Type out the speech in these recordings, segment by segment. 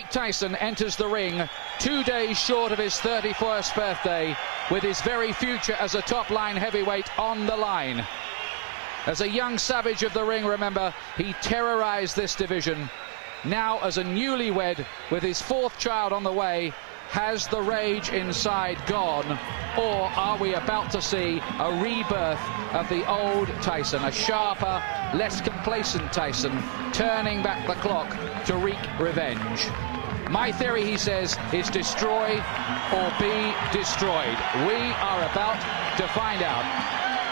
Mike Tyson enters the ring 2 days short of his 31st birthday, with his very future as a top-line heavyweight on the line. As a young savage of the ring, remember, he terrorized this division. Now, as a newlywed with his 4th child on the way, has the rage inside gone, or are we about to see a rebirth of the old Tyson, a sharper, less complacent Tyson, turning back the clock to wreak revenge? My theory, he says, is destroy or be destroyed. We are about to find out.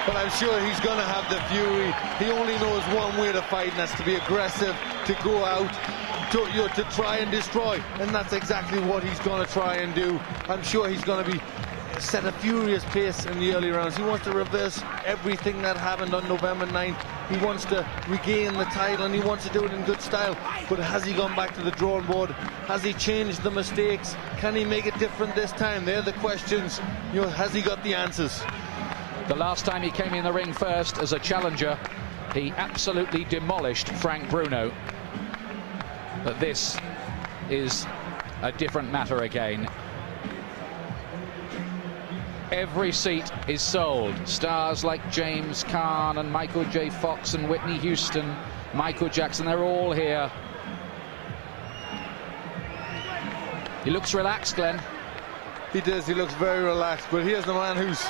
But I'm sure he's going to have the fury. He only knows one way to fight, and that's to be aggressive, to go out, to try and destroy. And that's exactly what he's going to try and do. I'm sure he's going to set a furious pace in the early rounds. He wants to reverse everything that happened on November 9th. He wants to regain the title, and he wants to do it in good style. But has he gone back to the drawing board? Has he changed the mistakes? Can he make it different this time? They're the questions. You know, has he got the answers? The last time he came in the ring first as a challenger, he absolutely demolished Frank Bruno. But this is a different matter again. Every seat is sold. Stars like James Caan and Michael J. Fox and Whitney Houston, Michael Jackson, they're all here. He looks relaxed, Glenn. He does, he looks very relaxed, but here's the man who's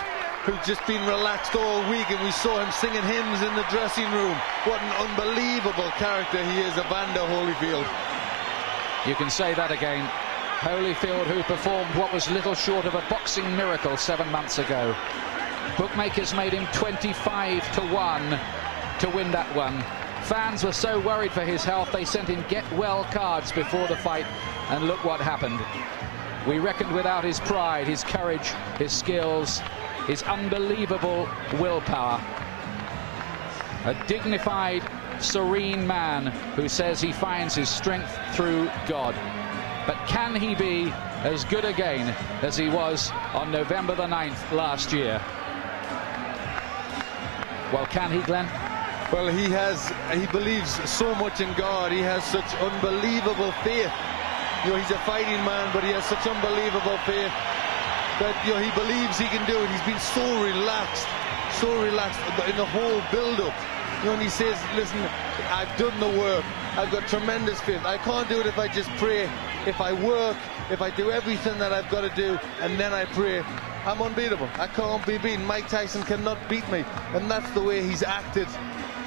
just been relaxed all week, and we saw him singing hymns in the dressing room. What an unbelievable character he is, Evander Holyfield. You can say that again. Holyfield, who performed what was little short of a boxing miracle 7 months ago. Bookmakers made him 25-1 to win that one. Fans were so worried for his health, they sent him get-well cards before the fight, and look what happened. We reckoned without his pride, his courage, his skills, his unbelievable willpower. A dignified, serene man who says he finds his strength through God. But can he be as good again as he was on November the 9th last year? Well, can he, Glenn? Well, he believes so much in God. He has such unbelievable faith. You know, he's a fighting man, but he has such unbelievable faith that, you know, he believes he can do it. He's been so relaxed in the whole build-up. You know, and he says, listen, I've done the work. I've got tremendous faith. I can't do it if I just pray. If I work, if I do everything that I've got to do, and then I pray, I'm unbeatable. I can't be beaten. Mike Tyson cannot beat me. And that's the way he's acted.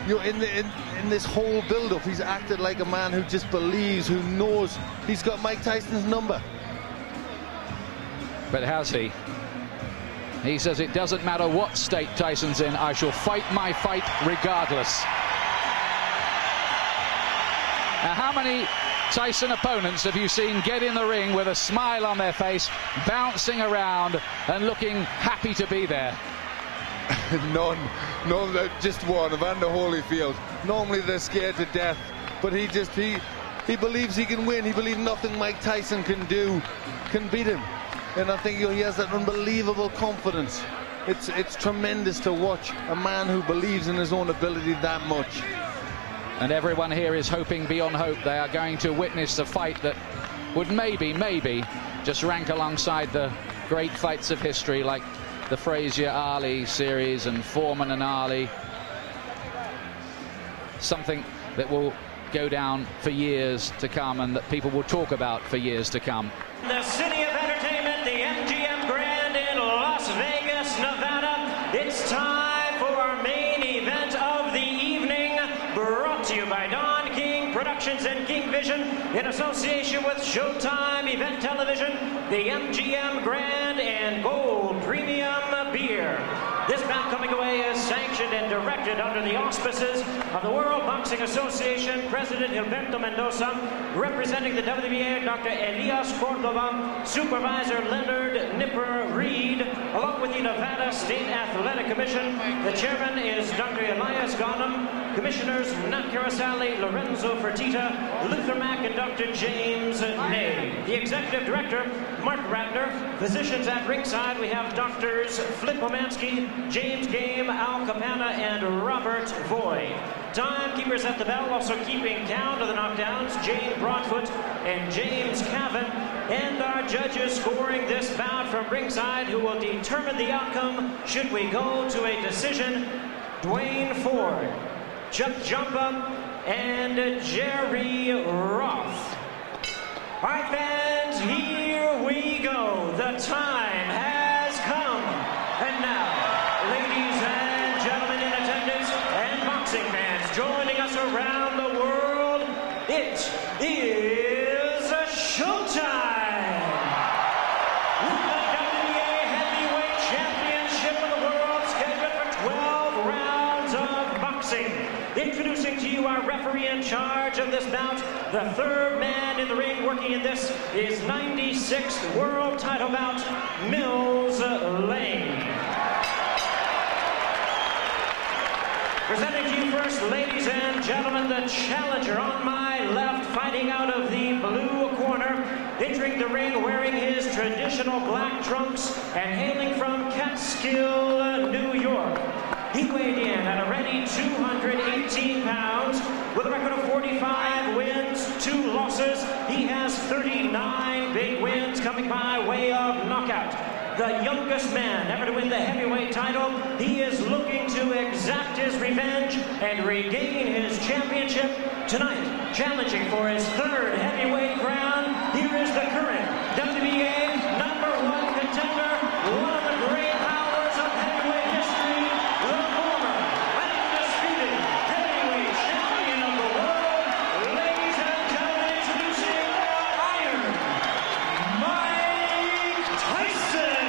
You know, in this whole build-up, he's acted like a man who just believes, who knows he's got Mike Tyson's number. But has he? He says it doesn't matter what state Tyson's in, I shall fight my fight regardless. Now, how many Tyson opponents have you seen get in the ring with a smile on their face, bouncing around and looking happy to be there? None, just one, Evander Holyfield. Normally they're scared to death, but he believes he can win. He believes nothing Mike Tyson can do can beat him. And I think, you know, he has that unbelievable confidence. It's tremendous to watch a man who believes in his own ability that much. And everyone here is hoping beyond hope. They are going to witness a fight that would maybe just rank alongside the great fights of history, like the Frazier-Ali series and Foreman and Ali. Something that will go down for years to come, and that people will talk about for years to come. The city of entertainment, the MGM Grand in Las Vegas, Nevada. It's time for our main event of the evening, brought to you by Don King Productions and King Vision in association with Showtime Event Television, the MGM Grand and Gold Premium Beer. This bout coming away is sanctioned and directed under the auspices of the World Boxing Association, President Gilberto Mendoza, representing the WBA, Dr. Elias Cordova, Supervisor Leonard Nipper Reed, along with the Nevada State Athletic Commission. The chairman is Dr. Elias Ghanem, Commissioners Nat Carasali, Lorenzo Fertitta, Luther Mack, and Dr. James Ney. The Executive Director, Mark Ratner. Physicians at ringside, we have Doctors Flip Pomansky, James Game, Al Capana, and Robert Voigt. Timekeepers at the bell, also keeping count of the knockdowns, Jane Broadfoot and James Cavan. And our judges scoring this bout from ringside, who will determine the outcome should we go to a decision: Dwayne Ford, Chuck Jumpa, and Jerry Roth. All right, fans, here we go. The time has come. And now, ladies and gentlemen in attendance and boxing fans joining us around the world, it is showtime. With the WBA Heavyweight Championship of the world scheduled for 12 rounds of boxing. Introducing to you our referee in charge of this bout, the third man in the ring working in this is 96th world title bout, Mills Lane. Presenting to you first, ladies and gentlemen, the challenger on my left, fighting out of the blue corner, entering the ring wearing his traditional black trunks and hailing from Catskill, New York. He weighed in at a ready 218 pounds with a record of 45 wins, 2 losses. He has 39 big wins coming by way of knockout. The youngest man ever to win the heavyweight title. He is looking to exact his revenge and regain his championship tonight. Challenging for his third heavyweight crown, here is the current WBA #1 contender, one of the great powers of heavyweight history, the former undisputed heavyweight champion of the world. Ladies and gentlemen, introducing Iron Mike Tyson.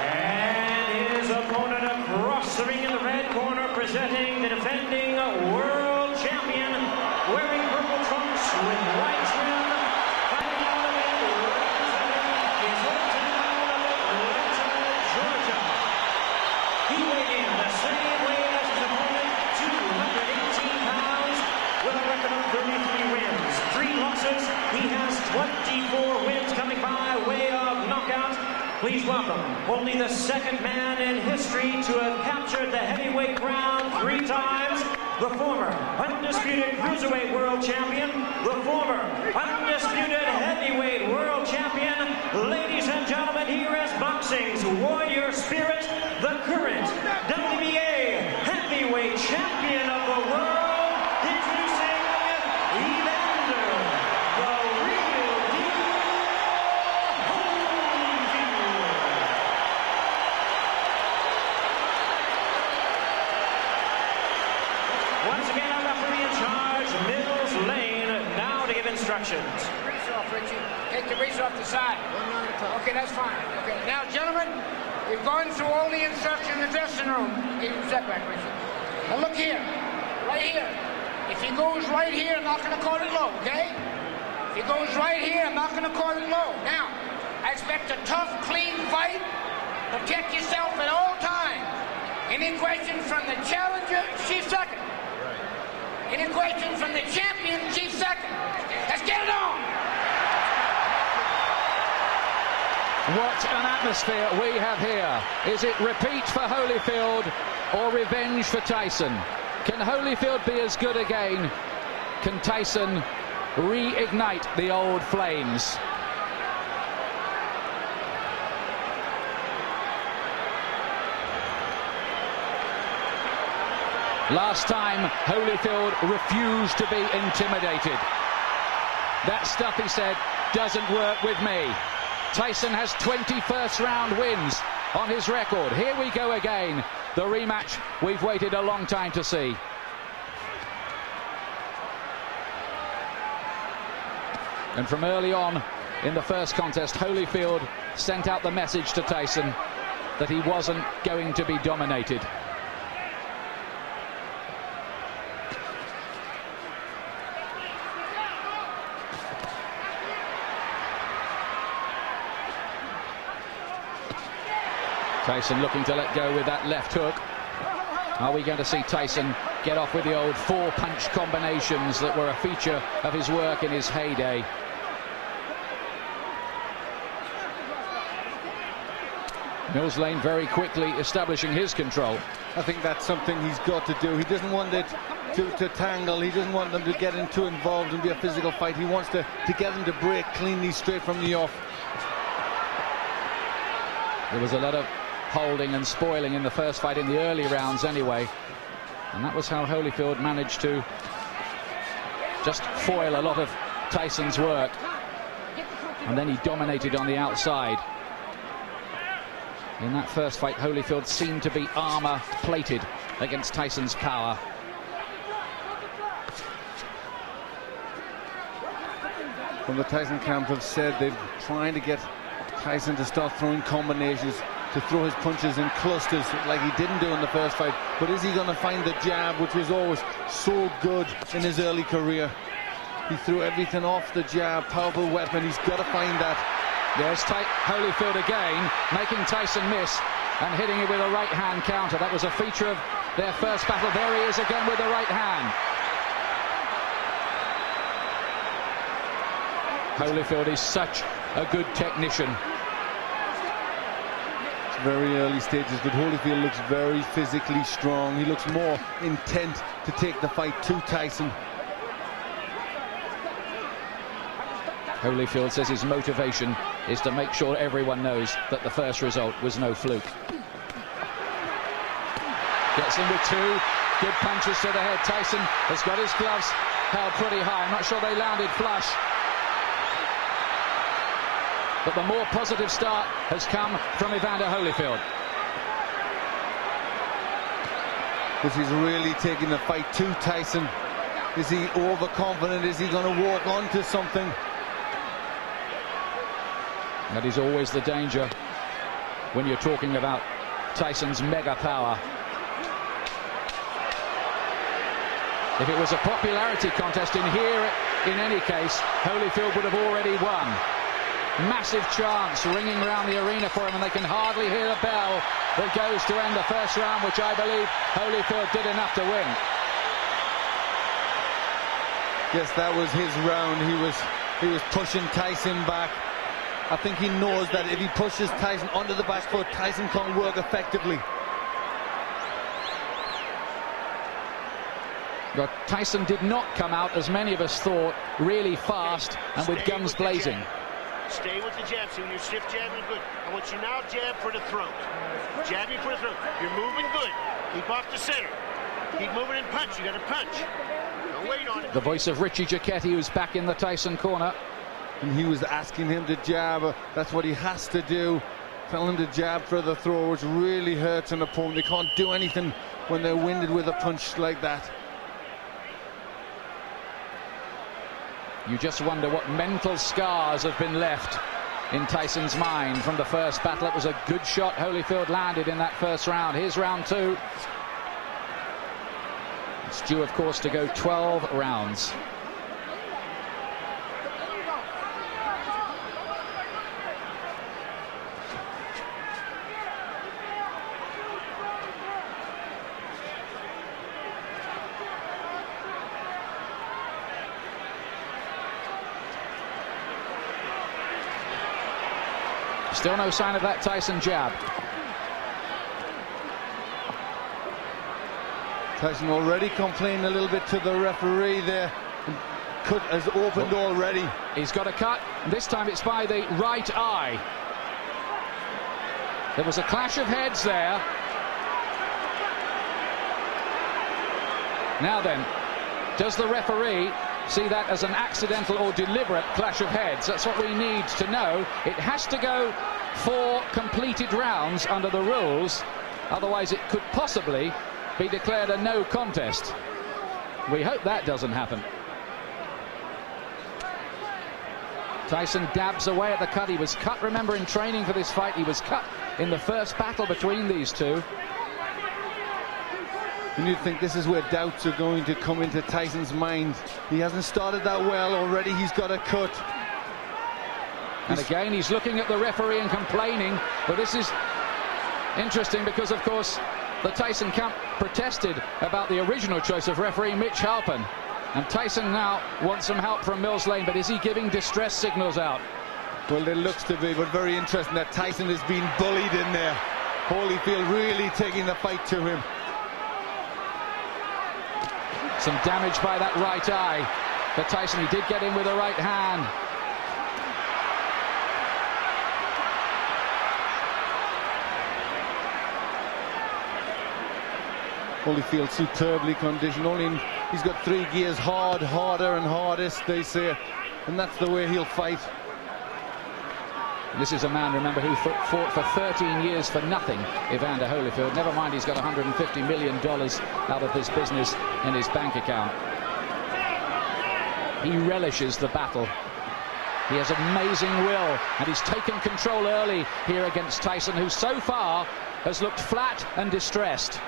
And his opponent across the ring in the red corner, presenting the defending world champion, wearing purple trunks with white trim, fighting out of it, representing his hometown of Atlanta, Georgia. He weighed in the same weight as his opponent, 218 pounds, with a record of 33 wins, 3 losses. He has 24 wins coming by way of knockout. Please welcome only the second man in history to have captured the heavyweight crown 3 times, the former undisputed cruiserweight world champion, the former undisputed heavyweight world champion. Ladies and gentlemen, here is boxing's warrior spirit, the current WBA heavyweight champion of the world, introducing Evander, the real deal, Holyfield. Once again, our referee in charge, Mills Lane, now to give instructions. Grease off, Richie. Take the grease off the side. Okay, that's fine. Okay, now, gentlemen, we've gone through all the instructions in the dressing room. Hey, step back, Richie. Now, look here. Right here. If he goes right here, I'm not going to call it low, okay? If he goes right here, I'm not going to call it low. Now, I expect a tough, clean fight. Protect yourself at all times. Any questions from the challenger, chief second. Any questions from the champion, chief second. Let's get it on. What an atmosphere we have here. Is it repeat for Holyfield or revenge for Tyson? Can Holyfield be as good again? Can Tyson reignite the old flames? Last time, Holyfield refused to be intimidated. That stuff, he said, doesn't work with me. Tyson has 20 first-round wins on his record. Here we go again. The rematch we've waited a long time to see. And from early on in the first contest, Holyfield sent out the message to Tyson that he wasn't going to be dominated. Tyson looking to let go with that left hook. Are we going to see Tyson get off with the old 4-punch combinations that were a feature of his work in his heyday? Mills Lane very quickly establishing his control. I think that's something he's got to do. He doesn't want it to tangle. He doesn't want them to get too involved and be a physical fight. He wants to get them to break cleanly straight from the off. There was a lot of holding and spoiling in the first fight in the early rounds anyway. And that was how Holyfield managed to just foil a lot of Tyson's work. And then he dominated on the outside. In that first fight, Holyfield seemed to be armor-plated against Tyson's power. From the Tyson camp have said they're trying to get Tyson to start throwing combinations, to throw his punches in clusters like he didn't do in the first fight. But is he going to find the jab, which was always so good in his early career? He threw everything off the jab, powerful weapon. He's got to find that. There's Holyfield again, making Tyson miss and hitting it with a right-hand counter. That was a feature of their first battle. There he is again with the right hand. Holyfield is such a good technician. It's very early stages, but Holyfield looks very physically strong. He looks more intent to take the fight to Tyson. Holyfield says his motivation is to make sure everyone knows that the first result was no fluke. Gets in with two good punches to the head. Tyson has got his gloves held pretty high. I'm not sure they landed flush. But the more positive start has come from Evander Holyfield. Because he's really taking the fight to Tyson. Is he overconfident? Is he going to walk onto something? That is always the danger when you're talking about Tyson's mega power. If it was a popularity contest in here, in any case, Holyfield would have already won. Massive chants ringing around the arena for him, and they can hardly hear the bell that goes to end the first round, which I believe Holyfield did enough to win. Yes, that was his round. He was pushing Tyson back. I think he knows that if he pushes Tyson onto the back foot, Tyson can't work effectively. But Tyson did not come out, as many of us thought, really fast and with guns blazing. Stay with the jab. See, when you're stiff jabbing good. I want you now jab for the throat. Jabbing for the throat. You're moving good. Keep off the center. Keep moving and punch. You got to punch. Don't wait on it. The voice of Richie Giacchetti, who's back in the Tyson corner. And he was asking him to jab. That's what he has to do. Tell him to jab for the throw, which really hurts an opponent. They can't do anything when they're winded with a punch like that. You just wonder what mental scars have been left in Tyson's mind from the first battle. It was a good shot Holyfield landed in that first round. Here's round two. It's due, of course, to go 12 rounds. Still no sign of that Tyson jab. Tyson already complaining a little bit to the referee there. Cut has opened already. He's got a cut, and this time it's by the right eye. There was a clash of heads there. Now then, does the referee see that as an accidental or deliberate clash of heads? That's what we need to know. It has to go 4 completed rounds under the rules, otherwise it could possibly be declared a no contest. We hope that doesn't happen. Tyson dabs away at the cut. He was cut, remember, in training for this fight. He was cut in the first battle between these two. And you'd think this is where doubts are going to come into Tyson's mind. He hasn't started that well already. He's got a cut. And again, he's looking at the referee and complaining. But this is interesting because, of course, the Tyson camp protested about the original choice of referee Mitch Halpern. And Tyson now wants some help from Mills Lane, but is he giving distress signals out? Well, it looks to be, but very interesting that Tyson is being bullied in there. Holyfield really taking the fight to him. Some damage by that right eye for Tyson. He did get in with a right hand. Holyfield superbly conditioned. He's got 3 gears: hard, harder, and hardest, they say, and that's the way he'll fight. This is a man, remember, who fought for 13 years for nothing, Evander Holyfield. Never mind, he's got $150 million out of this business in his bank account. He relishes the battle. He has amazing will, and he's taken control early here against Tyson, who so far has looked flat and distressed.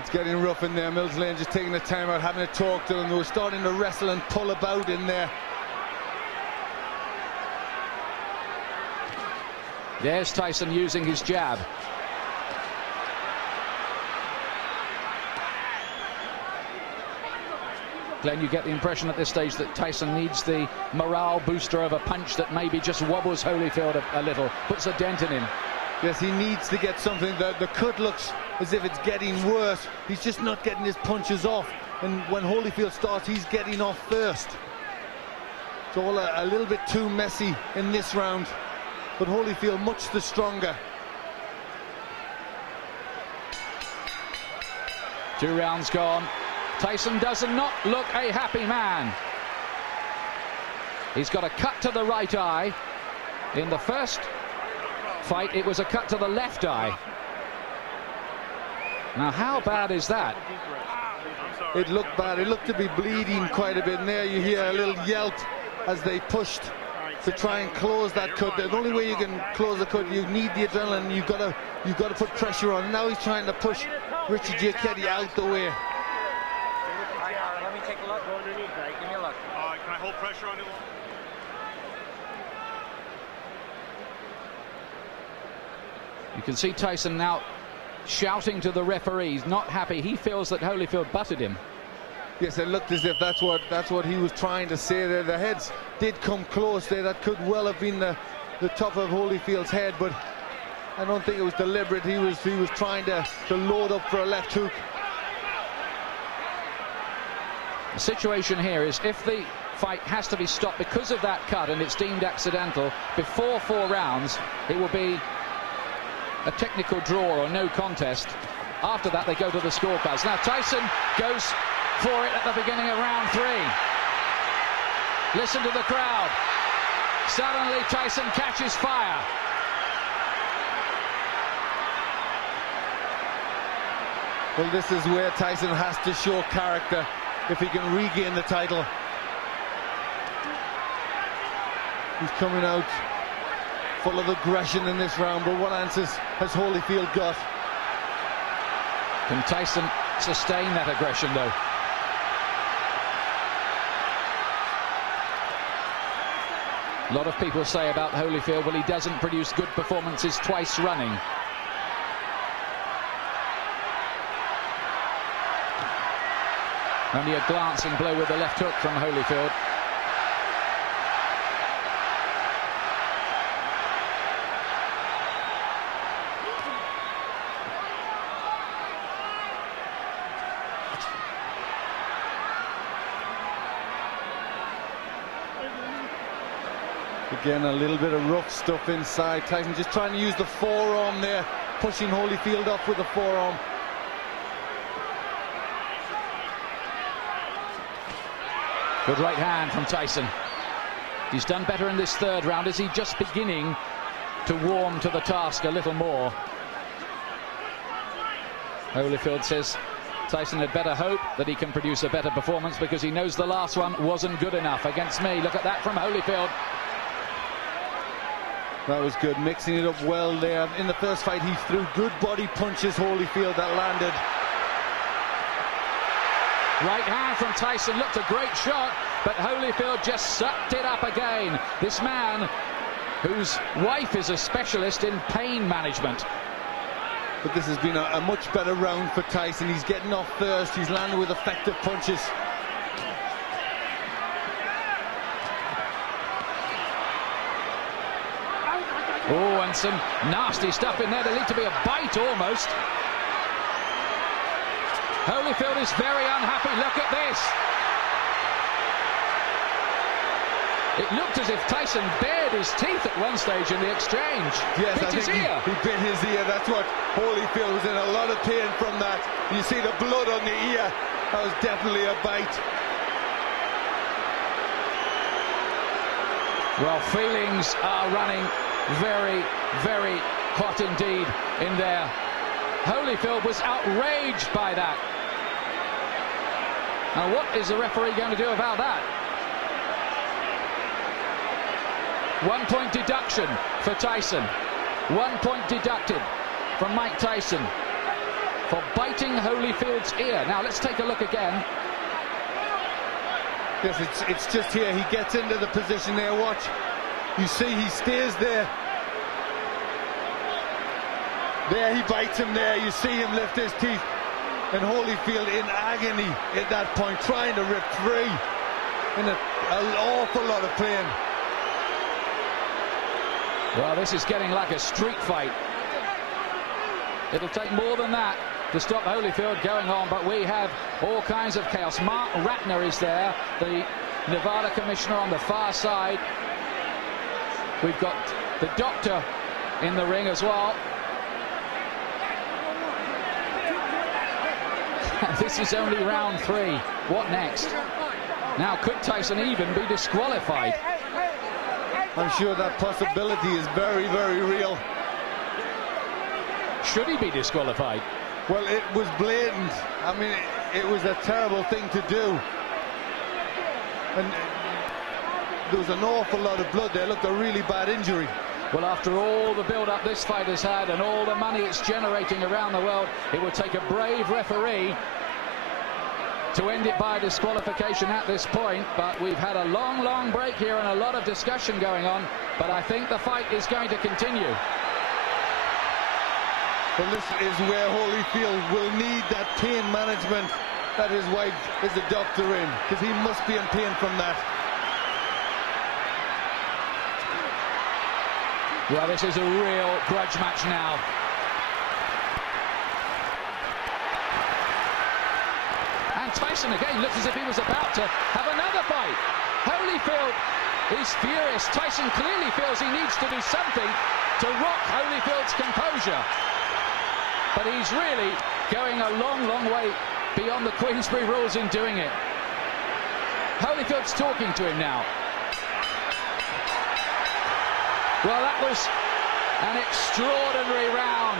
It's getting rough in there. Mills Lane just taking the time out, having a talk to them. They were starting to wrestle and pull about in there. There's Tyson using his jab. Glenn, you get the impression at this stage that Tyson needs the morale booster of a punch that maybe just wobbles Holyfield a little, puts a dent in him. Yes, he needs to get something. The cut looks as if it's getting worse. He's just not getting his punches off. And when Holyfield starts, he's getting off first. It's all a little bit too messy in this round. But Holyfield much the stronger. 2 rounds gone. Tyson does not look a happy man. He's got a cut to the right eye. In the first fight, it was a cut to the left eye. Now, how bad is that? It looked bad. It looked to be bleeding quite a bit. And there you hear a little yelp as they pushed to try and close that cut. The only way you can close the cut, you need the adrenaline. You've got to put pressure on. Now he's trying to push Richard Giacchetti out the way. Let me take a look. Go underneath, right? Give me a look. Can I hold pressure on him? You can see Tyson now shouting to the referee. He's not happy. He feels that Holyfield butted him. Yes, it looked as if that's what he was trying to say there. The heads did come close there. That could well have been the top of Holyfield's head, but I don't think it was deliberate. He was trying to load up for a left hook. The situation here is if the fight has to be stopped because of that cut and it's deemed accidental before 4 rounds, it will be a technical draw or no contest. After that, they go to the scorecards. Now Tyson goes for it at the beginning of round 3. Listen to the crowd. Suddenly Tyson catches fire. Well, this is where Tyson has to show character if he can regain the title. He's coming out full of aggression in this round, but what answers has Holyfield got? Can Tyson sustain that aggression, though? A lot of people say about Holyfield, well, he doesn't produce good performances twice running. Only a glancing blow with the left hook from Holyfield. Again, a little bit of rough stuff inside. Tyson just trying to use the forearm there, pushing Holyfield off with the forearm. Good right hand from Tyson. He's done better in this 3rd round. Is he just beginning to warm to the task a little more? Holyfield says Tyson had better hope that he can produce a better performance because he knows the last one wasn't good enough against me. Look at that from Holyfield. That was good, mixing it up well there. In the first fight, he threw good body punches, Holyfield, that landed. Right hand from Tyson, looked a great shot, but Holyfield just sucked it up again. This man, whose wife is a specialist in pain management. But this has been a much better round for Tyson. He's getting off first, he's landing with effective punches. Oh, and some nasty stuff in there that lead to be a bite almost. Holyfield is very unhappy. Look at this. It looked as if Tyson bared his teeth at one stage in the exchange. Yes, bit his ear. He bit his ear. That's what Holyfield was in a lot of pain from that. You see the blood on the ear. That was definitely a bite. Well, feelings are running very, very hot indeed in there. Holyfield was outraged by that. Now, what is the referee going to do about that? 1 point deduction for Tyson. 1 point deducted from Mike Tyson for biting Holyfield's ear. Now, let's take a look again. Yes, it's just here. He gets into the position there. Watch. You see he stays there. There he bites him there. You see him lift his teeth. And Holyfield in agony at that point, trying to rip free. In an awful lot of pain. Well, this is getting like a street fight. It'll take more than that to stop Holyfield going on, but we have all kinds of chaos. Mark Ratner is there, the Nevada commissioner on the far side. We've got the doctor in the ring as well. This is only round 3. What next? Now, could Tyson even be disqualified? I'm sure that possibility is very, very real. Should he be disqualified? Well, it was blatant. I mean, it was a terrible thing to do. And there was an awful lot of blood there. Looked a really bad injury. Well, after all the build-up this fight has had and all the money it's generating around the world, it would take a brave referee to end it by disqualification at this point. But we've had a long, long break here and a lot of discussion going on. But I think the fight is going to continue. Well, this is where Holyfield will need that pain management that his wife is a doctor in, because he must be in pain from that. Well, this is a real grudge match now. And Tyson again looks as if he was about to have another fight. Holyfield is furious. Tyson clearly feels he needs to do something to rock Holyfield's composure. But he's really going a long, long way beyond the Queensberry rules in doing it. Holyfield's talking to him now. Well, that was an extraordinary round.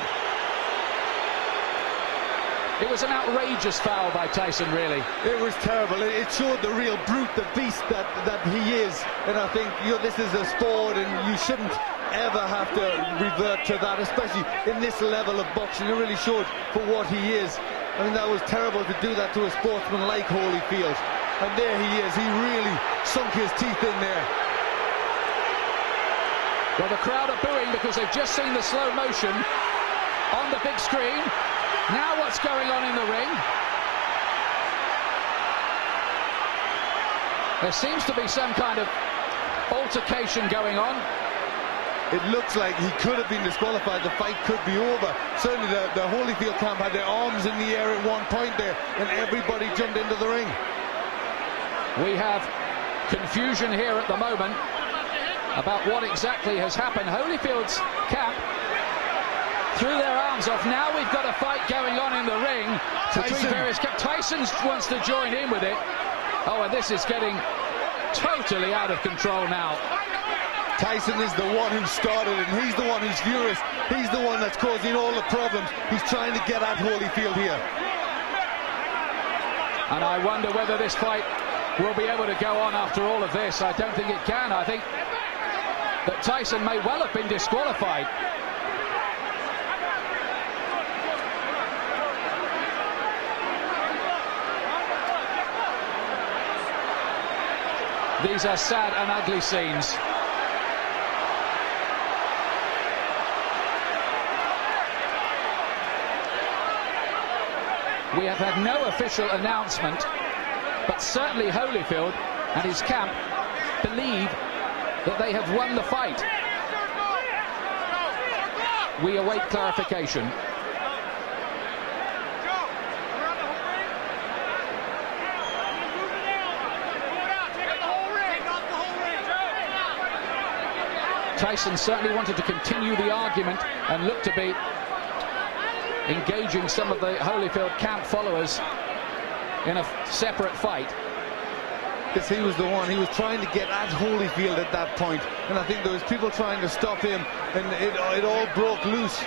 It was an outrageous foul by Tyson, really. It was terrible. It showed the real brute, the beast that he is. And I think, you know, this is a sport and you shouldn't ever have to revert to that, especially in this level of boxing. It really showed for what he is. I mean, that was terrible to do that to a sportsman like Holyfield. And there he is. He really sunk his teeth in there. Well, the crowd are booing because they've just seen the slow motion on the big screen. Now what's going on in the ring? There seems to be some kind of altercation going on. It looks like he could have been disqualified. The fight could be over. Certainly the Holyfield camp had their arms in the air at one point there, and everybody jumped into the ring. We have confusion here at the moment about what exactly has happened. Holyfield's camp threw their arms off. Now we've got a fight going on in the ring between various camps. Tyson wants to join in with it. Oh, and this is getting totally out of control now. Tyson is the one who started it, and he's the one who's furious. He's the one that's causing all the problems. He's trying to get at Holyfield here. And I wonder whether this fight will be able to go on after all of this. I don't think it can. I think that Tyson may well have been disqualified. These are sad and ugly scenes. We have had no official announcement, but certainly Holyfield and his camp believe that they have won the fight. we await clarification. Tyson certainly wanted to continue the argument and looked to be engaging some of the Holyfield camp followers in a separate fight. Because he was the one, he was trying to get at Holyfield at that point, and I think there was people trying to stop him, and it all broke loose.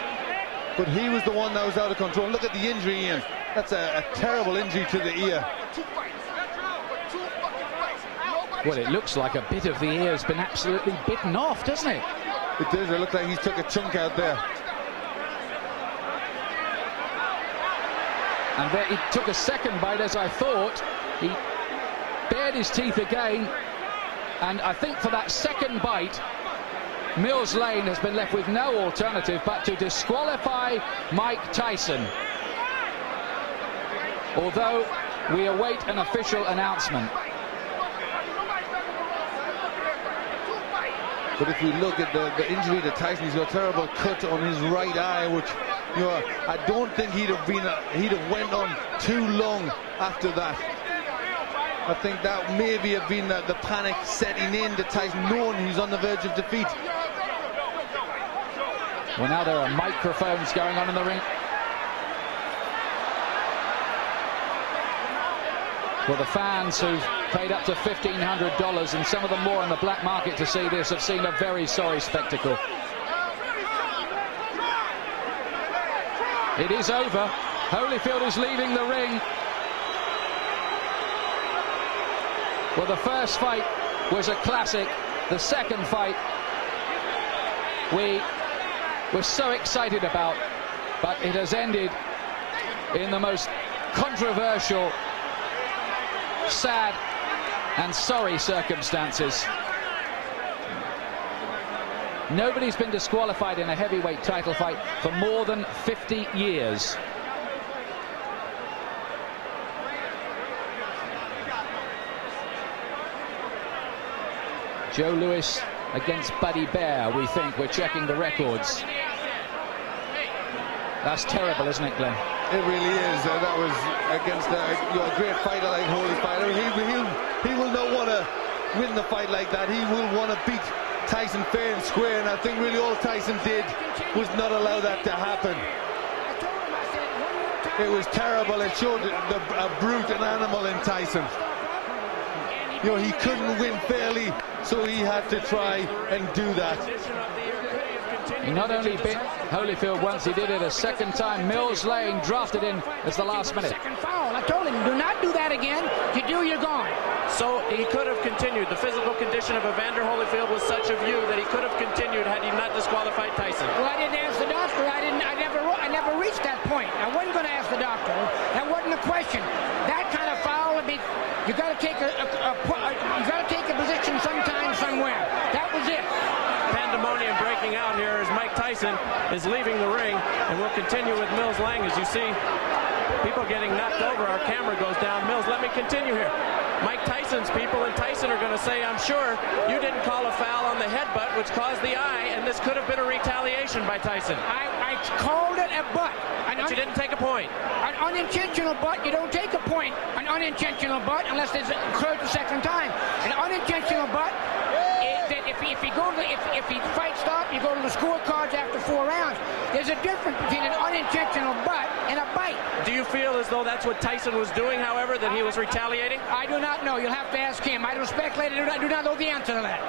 But he was the one that was out of control. Look at the injury, Ian. That's a terrible injury to the ear. Well, it looks like a bit of the ear has been absolutely bitten off, doesn't it? It does. It looks like he took a chunk out there. And there he took a second bite, as I thought. He bared his teeth again, and I think for that second bite, Mills Lane has been left with no alternative but to disqualify Mike Tyson. Although we await an official announcement. But if you look at the injury to Tyson, he's got a terrible cut on his right eye, which, you know, I don't think he'd have went on too long after that. I think that maybe have been the panic setting in to Tyson, knowing he's on the verge of defeat. Well, now there are microphones going on in the ring. Well, the fans who've paid up to $1,500 and some of them more on the black market to see this have seen a very sorry spectacle. It is over. Holyfield is leaving the ring. Well, the first fight was a classic. The second fight we were so excited about, but it has ended in the most controversial, sad and sorry circumstances. Nobody's been disqualified in a heavyweight title fight for more than 50 years. Joe Louis against Buddy Bear, we think. We're checking the records. That's terrible, isn't it, Glenn? It really is. That was against a great fighter like Holyfield. He will not want to win the fight like that. He will want to beat Tyson fair and square, and I think really all Tyson did was not allow that to happen. It was terrible. It showed a brute, an animal in Tyson. You know, he couldn't win fairly, so he had to try and do that. He not only bit Holyfield once, he did it a second time. Mills Lane drafted in as the last minute. Second foul. I told him, do not do that again. If you do, you're gone. So he could have continued. The physical condition of Evander Holyfield was such a view that he could have continued had he not disqualified Tyson. Well, I didn't ask the doctor. I never reached that point. I wasn't going to ask the doctor. That wasn't a question. That kind of foul would be. You got to take a position sometime somewhere. That was it. Pandemonium breaking out here as Mike Tyson is leaving the ring, and we'll continue with Mills Lang. As you see people getting knocked over, our camera goes down. Mills, let me continue here. Mike Tyson's people and Tyson are going to say, I'm sure you didn't call a foul on the headbutt, which caused the eye, and this could have been a retaliation by Tyson. I called it a butt. But you didn't take a point. An unintentional butt, you don't take a point. An unintentional butt, unless it's occurred the second time. An unintentional butt, if he fight stop, you go to the scorecards after 4 rounds. There's a difference between an unintentional butt and a bite. Do you feel as though that's what Tyson was doing, however, that he was retaliating? I do not know. You'll have to ask him. I don't speculate. I do not know the answer to that.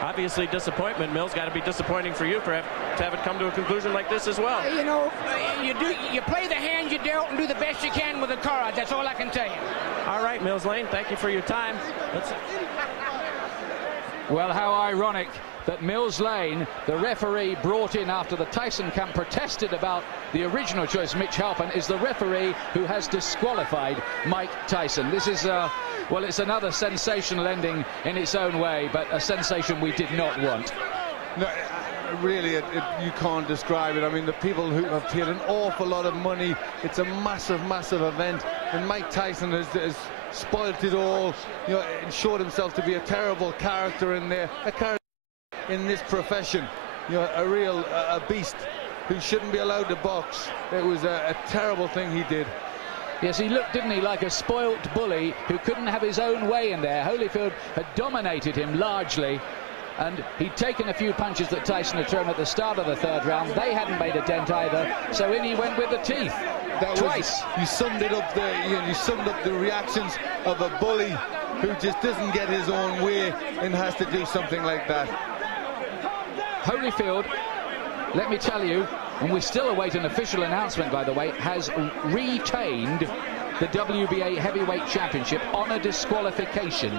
Obviously, disappointment, Mills. Got to be disappointing for you to have it come to a conclusion like this as well. You know, you play the hand you dealt and do the best you can with the cards. That's all I can tell you. All right, Mills Lane, thank you for your time. Well, how ironic that Mills Lane, the referee brought in after the Tyson camp protested about the original choice, Mitch Halpern, is the referee who has disqualified Mike Tyson. This is, well, it's another sensational ending in its own way, but a sensation we did not want. No, really, you can't describe it. I mean, the people who have paid an awful lot of money, it's a massive, massive event, and Mike Tyson has spoilt it all, you know, and showed himself to be a terrible character in there, a character in this profession, you know, a real beast. who shouldn't be allowed to box. It was a terrible thing he did. Yes, he looked, didn't he, like a spoilt bully who couldn't have his own way in there. Holyfield had dominated him largely, and he'd taken a few punches that Tyson had thrown at the start of the third round. They hadn't made a dent either, so in he went with the teeth. Twice. You summed it up there, Ian. You summed up the reactions of a bully who just doesn't get his own way and has to do something like that. Holyfield, let me tell you, and we still await an official announcement, by the way, has retained the WBA Heavyweight Championship on a disqualification.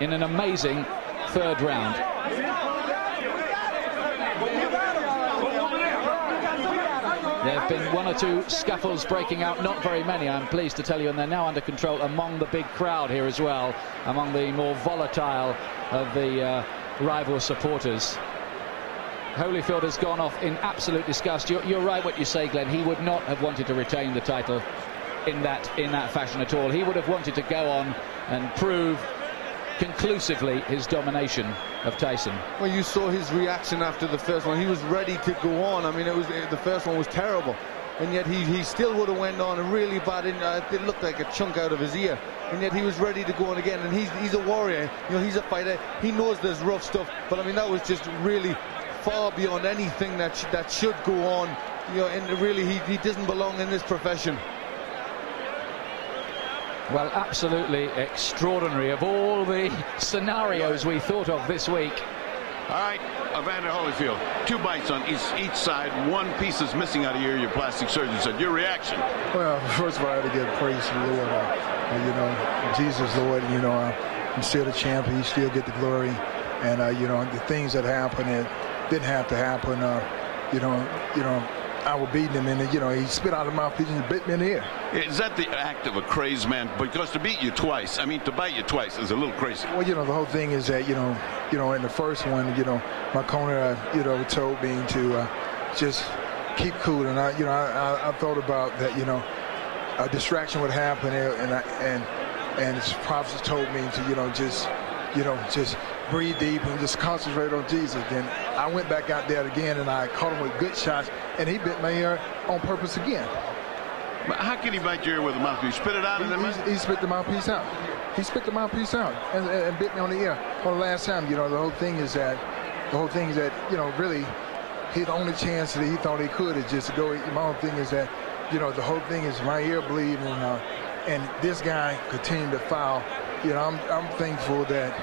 In an amazing third round. There have been one or two scuffles breaking out, not very many, I'm pleased to tell you, and they're now under control among the big crowd here as well, among the more volatile of the rival supporters. Holyfield has gone off in absolute disgust. You're right what you say, Glenn. He would not have wanted to retain the title in that fashion at all. He would have wanted to go on and prove conclusively his domination of Tyson. Well, you saw his reaction after the first one. He was ready to go on. I mean, the first one was terrible, and yet he still would have went on, and really bad. It looked like a chunk out of his ear, and yet he was ready to go on again. And he's a warrior. You know, he's a fighter. He knows there's rough stuff, but I mean, that was just really far beyond anything that should go on. You know, and really he doesn't belong in this profession. Well, absolutely extraordinary of all the scenarios we thought of this week. All right, Evander Holyfield, 2 bites on each side. 1 piece is missing out of your ear. Your plastic surgeon said. Your reaction? Well, first of all, I had to give praise to the Lord. You know, Jesus, Lord. You know, I'm still the champ. He still get the glory. And you know, the things that happened, it didn't have to happen. You know. I was beating him, and you know, he spit out of my mouthpiece and bit me in the ear. Is that the act of a crazed man? Because to beat you twice, I mean, to bite you twice is a little crazy. Well, you know, the whole thing is that, you know, in the first one, you know, my corner, you know, told me to just keep cool, and I thought about that, you know, a distraction would happen, and his prophets told me to, just breathe deep and just concentrate on Jesus. Then I went back out there again, and I caught him with good shots, and he bit my ear on purpose again. But how can he bite your ear with a mouthpiece? Spit it out? He spit the mouthpiece out. He spit the mouthpiece out and bit me on the ear. Well, the last time, you know, the whole thing is that, you know, really, the only chance that he thought he could is just to go. My whole thing is that, you know, the whole thing is my ear bleeding, and this guy continued to foul. You know, I'm thankful that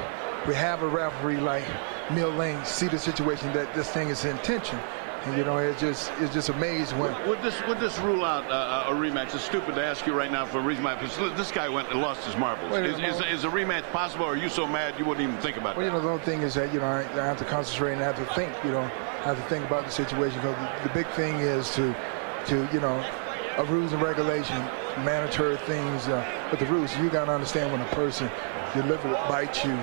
we have a referee like Mill Lane see the situation that this thing is intention. And, you know, it's just amazing when. Would this rule out a rematch? It's stupid to ask you right now for a rematch. This guy went and lost his marbles. Is a rematch possible, or are you so mad you wouldn't even think about it? Well, you know, the whole thing is that, you know, I have to concentrate and I have to think, you know, I have to think about the situation. Because the big thing is to you know, rules and regulation, mandatory things. But the rules, you got to understand when a person deliberately bites you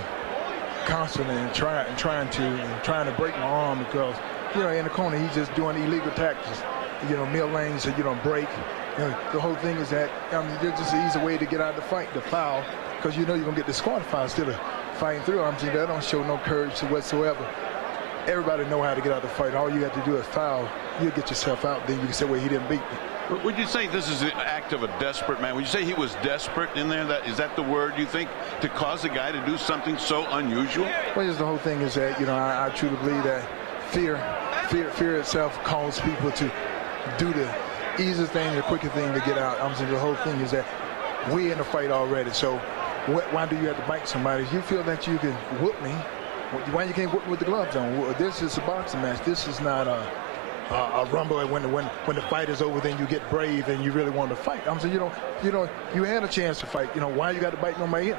constantly and trying to break my arm, because, you know, in the corner he's just doing illegal tactics. You know, Mill Lane said, you don't break. You know, the whole thing is that, I mean, there's just an easy way to get out of the fight, the foul, because you know you're gonna get disqualified instead of fighting through. I'm saying that don't show no courage whatsoever. Everybody know how to get out of the fight. All you have to do is foul. You'll get yourself out. Then you can say, well, he didn't beat me. Would you say this is an act of a desperate man? Would you say he was desperate in there? Is that the word you think, to cause a guy to do something so unusual? Well, just the whole thing is that, you know, I truly believe that fear itself calls people to do the easiest thing, the quicker thing to get out. I'm saying the whole thing is that we're in a fight already. So why do you have to bite somebody? If you feel that you can whoop me, why you can't whoop me with the gloves on? This is a boxing match. This is not a rumble. When the fight is over, then you get brave and you really want to fight. I'm saying, you had a chance to fight. You know, why you got to bite on my ear?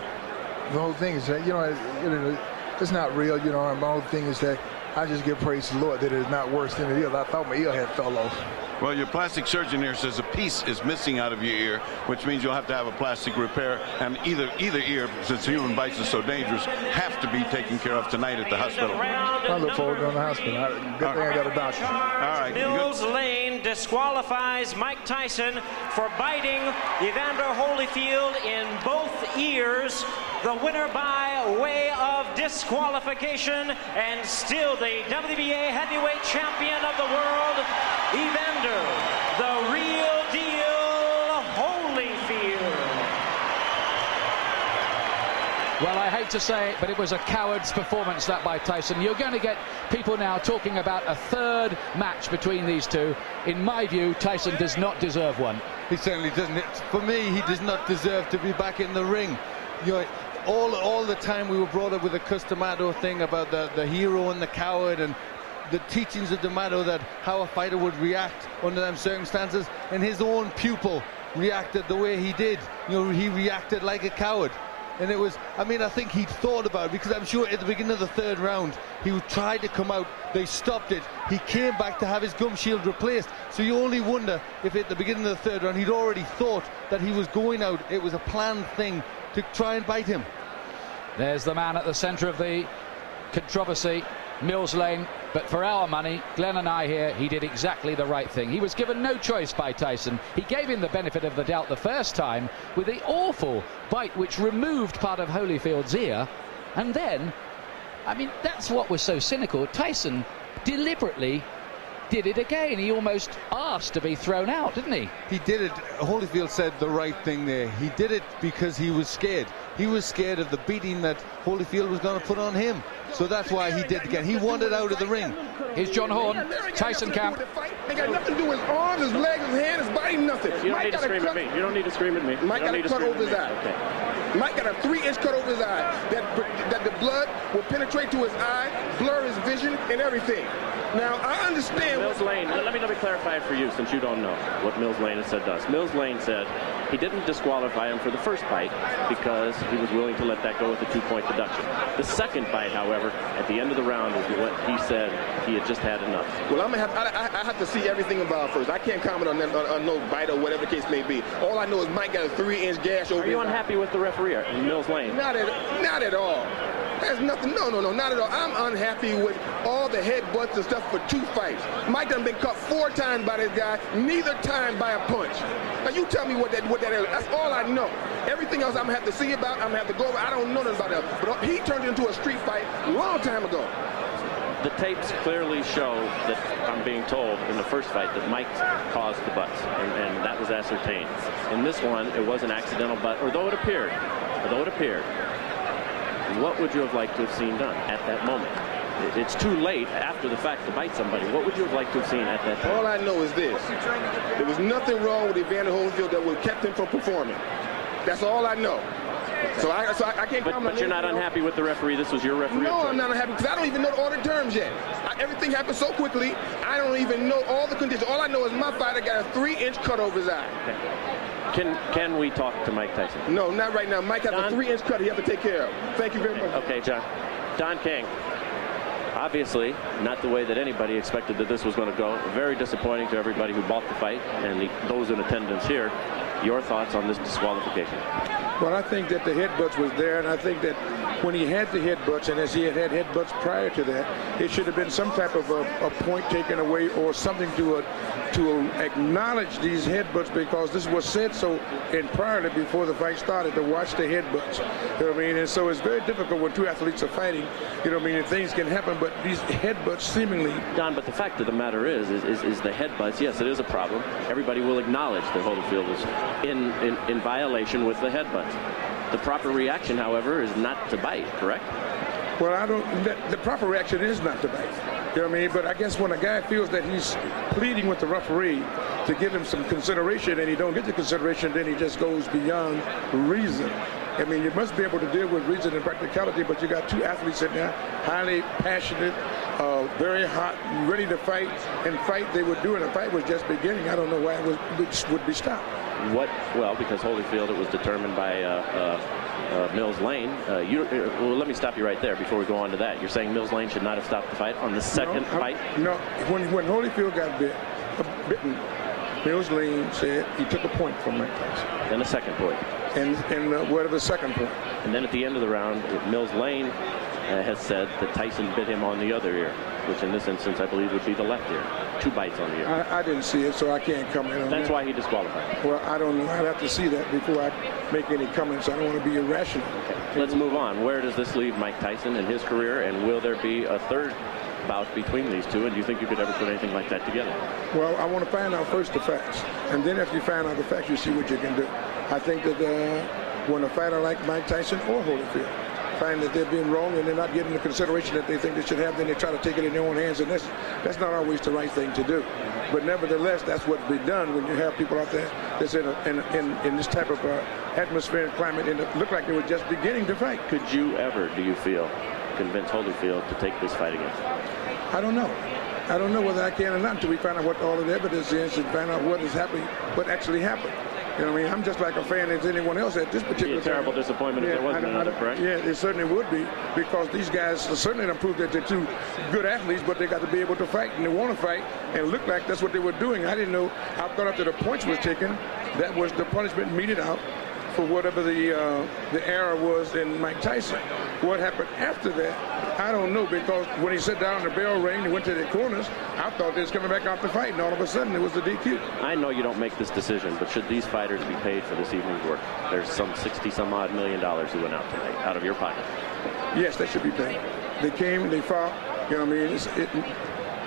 The whole thing is that, you know, it's not real. You know, my whole thing is that I just give praise to the Lord that it's not worse than it is. I thought my ear had fell off. Well, your plastic surgeon here says a piece is missing out of your ear, which means you'll have to have a plastic repair, and either ear, since human bites are so dangerous, have to be taken care of tonight at the hospital. I look forward to going to the hospital. Good thing I got a doctor. All right. Mills Lane disqualifies Mike Tyson for biting Evander Holyfield in both ears. The winner by by way of disqualification, and still the WBA Heavyweight Champion of the world, Evander, the real deal, Holyfield. Well, I hate to say it, but it was a coward's performance, that by Tyson. You're going to get people now talking about a third match between these two. In my view, Tyson does not deserve one. He certainly doesn't. For me, he does not deserve to be back in the ring. You know, all the time we were brought up with the Customato thing about the hero and the coward, and the teachings of D'Amato that how a fighter would react under them circumstances, and his own pupil reacted the way he did. You know, he reacted like a coward. And it was, I mean, I think he'd thought about it, because I'm sure at the beginning of the third round, he tried to come out, they stopped it. He came back to have his gum shield replaced. So you only wonder if at the beginning of the third round, he'd already thought that he was going out. It was a planned thing to try and bite him. There's the man at the center of the controversy, Mills Lane. But for our money, Glenn and I here, he did exactly the right thing. He was given no choice by Tyson. He gave him the benefit of the doubt the first time with the awful bite which removed part of Holyfield's ear. And then, I mean, that's what was so cynical. Tyson deliberately did it again. He almost asked to be thrown out, didn't he? He did it. Holyfield said the right thing there. He did it because he was scared. He was scared of the beating that Holyfield was going to put on him. So that's why he did it again. He wanted out of the ring. Here's John Horn, Tyson camp. They got nothing to do with his arms, his legs, his hands, his body, nothing. You don't need to scream at me. You don't need to scream at me. Mike got a cut over his eye. Okay. Mike got a 3-inch cut over his eye. That the blood will penetrate to his eye, blur his vision, and everything. Now, I understand. Mills Lane, let me clarify it for you, since you don't know what Mills Lane has said to us. Mills Lane said he didn't disqualify him for the first bite because he was willing to let that go with a 2-point deduction. The second bite, however, at the end of the round is what he said he had just had enough. Well, I have to see everything involved first. I can't comment on no bite or whatever the case may be. All I know is Mike got a 3-inch gash over his eye. Are you unhappy with the referee, Mills Lane? Not at all. There's nothing, no, not at all. I'm unhappy with all the headbutts and stuff for 2 fights. Mike done been cut 4 times by this guy, neither time by a punch. Now you tell me what that is. That's all I know. Everything else I'm gonna have to see about, I'm gonna have to go over. I don't know nothing about that. But he turned it into a street fight a long time ago. The tapes clearly show that, I'm being told, in the first fight that Mike caused the butts, and that was ascertained. In this one, it was an accidental butt, although it appeared. What would you have liked to have seen done at that moment? It's too late after the fact to bite somebody. What would you have liked to have seen at that time? All I know is this. There was nothing wrong with Evander Holyfield that would have kept him from performing. That's all I know. So I can't comment. But you're not unhappy with the referee? This was your referee? No, I'm not unhappy because I don't even know all the terms yet. Everything happened so quickly, I don't even know all the conditions. All I know is my fighter got a 3-inch cut over his eye. Okay. Can we talk to Mike Tyson? No, not right now. Mike has a 3-inch cut he has to take care of. Thank you very much. Okay, John. Don King. Obviously, not the way that anybody expected that this was going to go. Very disappointing to everybody who bought the fight and those in attendance here. Your thoughts on this disqualification? Well, I think that the headbutts was there, and I think that when he had the headbutts, and as he had headbutts prior to that, it should have been some type of a point taken away or something to acknowledge these headbutts, because this was said so prior to before the fight started, to watch the headbutts. You know what I mean? And so it's very difficult when 2 athletes are fighting. You know what I mean? And things can happen, but these headbutts seemingly. Don, but the fact of the matter is the headbutts. Yes, it is a problem. Everybody will acknowledge that Holyfield is in violation with the headbutts. The proper reaction, however, is not to bite, correct? Well, the proper reaction is not to bite. You know what I mean? But I guess when a guy feels that he's pleading with the referee to give him some consideration and he don't get the consideration, then he just goes beyond reason. I mean, you must be able to deal with reason and practicality, but you got 2 athletes in there, highly passionate, very hot, ready to fight, and they were doing. The fight was just beginning. I don't know why it would be stopped. Well, because Holyfield, it was determined by Mills Lane. Well, let me stop you right there before we go on to that. You're saying Mills Lane should not have stopped the fight on the second fight? No, when Holyfield got bitten, Mills Lane said he took a point from Mike Tyson. Then a second point. And what of the second point? And then at the end of the round, Mills Lane has said that Tyson bit him on the other ear, which in this instance I believe would be the left ear. 2 bites on the ear. I didn't see it, so I can't comment on that. That's why he disqualified. Well, I don't know. I'd have to see that before I make any comments. I don't want to be irrational. Okay. Let's move on. Where does this leave Mike Tyson in his career, and will there be a third bout between these two, and do you think you could ever put anything like that together? Well, I want to find out first the facts, and then if you find out the facts, you see what you can do. I think that when a fighter like Mike Tyson or Holyfield find that they're being wrong and they're not getting the consideration that they think they should have, then they try to take it in their own hands, and that's not always the right thing to do. But nevertheless, that's what's been done when you have people out there that's in this type of atmosphere and climate, and it looked like they were just beginning to fight. Could you ever, do you feel, convince Holyfield to take this fight against him? I don't know. I don't know whether I can or not until we find out what all of the evidence is and find out what is happening, what actually happened. You know what I mean? I'm just like a fan as anyone else at this particular time. Terrible disappointment if there wasn't another, correct? Yeah, it certainly would be, because these guys certainly have proved that they're 2 good athletes, but they got to be able to fight, and they want to fight, and it looked like that's what they were doing. I didn't know. I thought after the points was taken, that was the punishment meted out for whatever the error was in Mike Tyson. What happened after that, I don't know, because when he sat down, the bell rang, he went to the corners, I thought they was coming back out to fight, and all of a sudden it was the DQ. I know you don't make this decision, but should these fighters be paid for this evening's work? There's some $60-some-odd million who went out tonight, out of your pocket. Yes, they should be paid. They came, they fought, you know what I mean?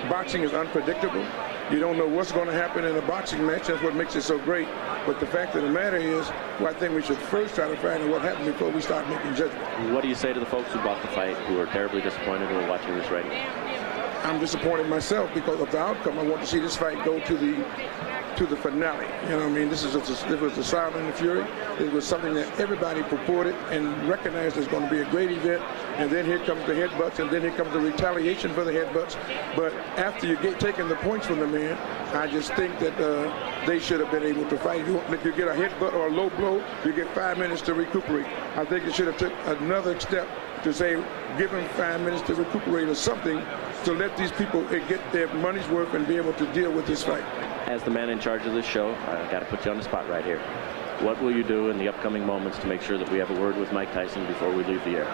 Boxing is unpredictable. You don't know what's going to happen in a boxing match. That's what makes it so great. But the fact of the matter is, well, I think we should first try to find out what happened before we start making judgment. What do you say to the folks who bought the fight, who are terribly disappointed, who are watching this right now? I'm disappointed myself because of the outcome. I want to see this fight go to the finale. You know what I mean? This was the Sound and the Fury. It was something that everybody purported and recognized as going to be a great event. And then here comes the headbutts, and then here comes the retaliation for the headbutts. But after you get taking the points from the man, I just think that they should have been able to fight. If you get a headbutt or a low blow, you get 5 minutes to recuperate. I think it should have took another step to say, give them 5 minutes to recuperate or something, to let these people get their money's worth and be able to deal with this fight. As the man in charge of this show, I've got to put you on the spot right here. What will you do in the upcoming moments to make sure that we have a word with Mike Tyson before we leave the air?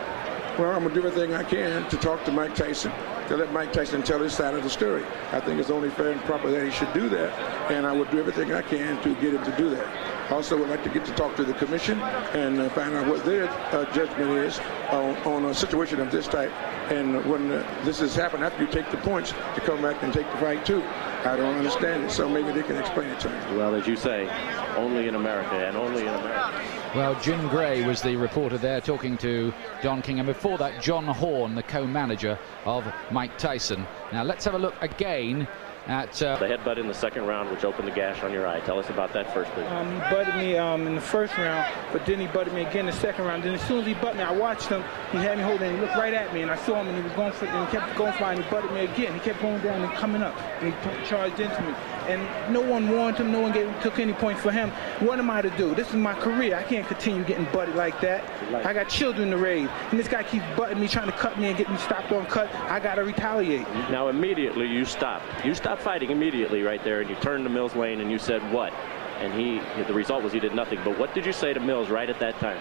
Well, I'm going to do everything I can to talk to Mike Tyson, to let Mike Tyson tell his side of the story. I think it's only fair and proper that he should do that, and I would do everything I can to get him to do that. Also, would like to get to talk to the commission and find out what their judgment is on a situation of this type. And when this has happened, after you take the points, to come back and take the fight too. I don't understand it, so maybe they can explain it to me. Well, as you say, only in America, and only in America. Well, Jim Gray was the reporter there talking to Don King, and before that, John Horn, the co-manager of Mike Tyson. Now, let's have a look again at the headbutt in the second round, which opened the gash on your eye. Tell us about that first, please. He butted me in the first round, but then he butted me again in the second round. Then as soon as he butted me, I watched him. He had me holding, and he looked right at me, and I saw him, and he was going for it, and he kept going for it, and he butted me again. He kept going down and coming up, and he charged into me. And no one warned him. No one took any points for him. What am I to do? This is my career. I can't continue getting butted like that. I got children to raise, and this guy keeps butting me, trying to cut me and get me stopped on cut. I got to retaliate. Now, immediately you stopped. You stopped fighting immediately right there, and you turned to Mills Lane, and you said what? And the result was he did nothing. But what did you say to Mills right at that time?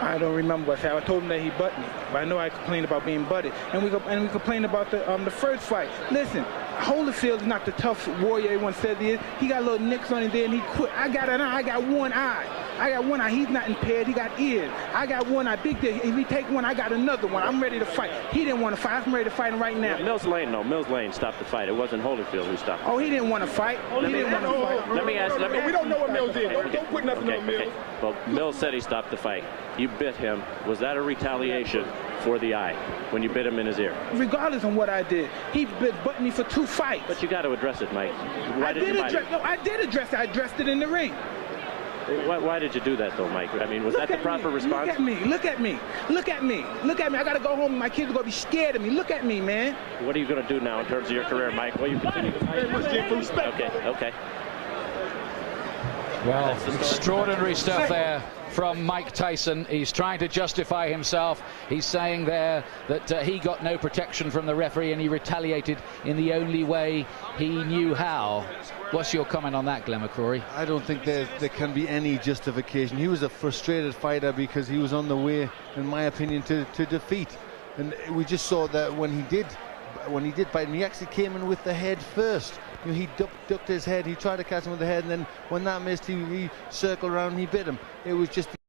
I don't remember what I said. I told him that he butted me, but I know I complained about being butted, and we complained about the first fight. Listen, Holyfield is not the tough warrior everyone says he is. He got little nicks on his there, and he quit. I got an eye. I got one eye. I got one eye. He's not impaired. He got ears. I got one eye. Big deal. If he take one, I got another one. I'm ready to fight. He didn't want to fight. I'm ready to fight him right now. Mills Lane, no. Mills Lane stopped the fight. It wasn't Holyfield who stopped. Oh, he didn't want to fight. He didn't want to fight. Let me ask. We don't know what Mills did. Don't put nothing on Mills. Well, Mills said he stopped the fight. You bit him. Was that a retaliation for the eye when you bit him in his ear? Regardless of what I did, he butted me for 2 fights. But you got to address it, Mike. I did address it. I addressed it in the ring. Why did you do that, though, Mike? I mean, was that the proper response? Look at me. Look at me. Look at me. Look at me. I got to go home, and my kids are going to be scared of me. Look at me, man. What are you going to do now in terms of your career, Mike? Will you continue to fight? Okay. Well, extraordinary stuff there from Mike Tyson. He's trying to justify himself. He's saying there that he got no protection from the referee and he retaliated in the only way he knew how. What's your comment on that, Glenn McCrory? I don't think there can be any justification. He was a frustrated fighter because he was on the way, in my opinion, to defeat. And we just saw that when he did bite him, he actually came in with the head first. You know, he ducked his head, he tried to catch him with the head, and then when that missed, he circled around and he bit him. It was just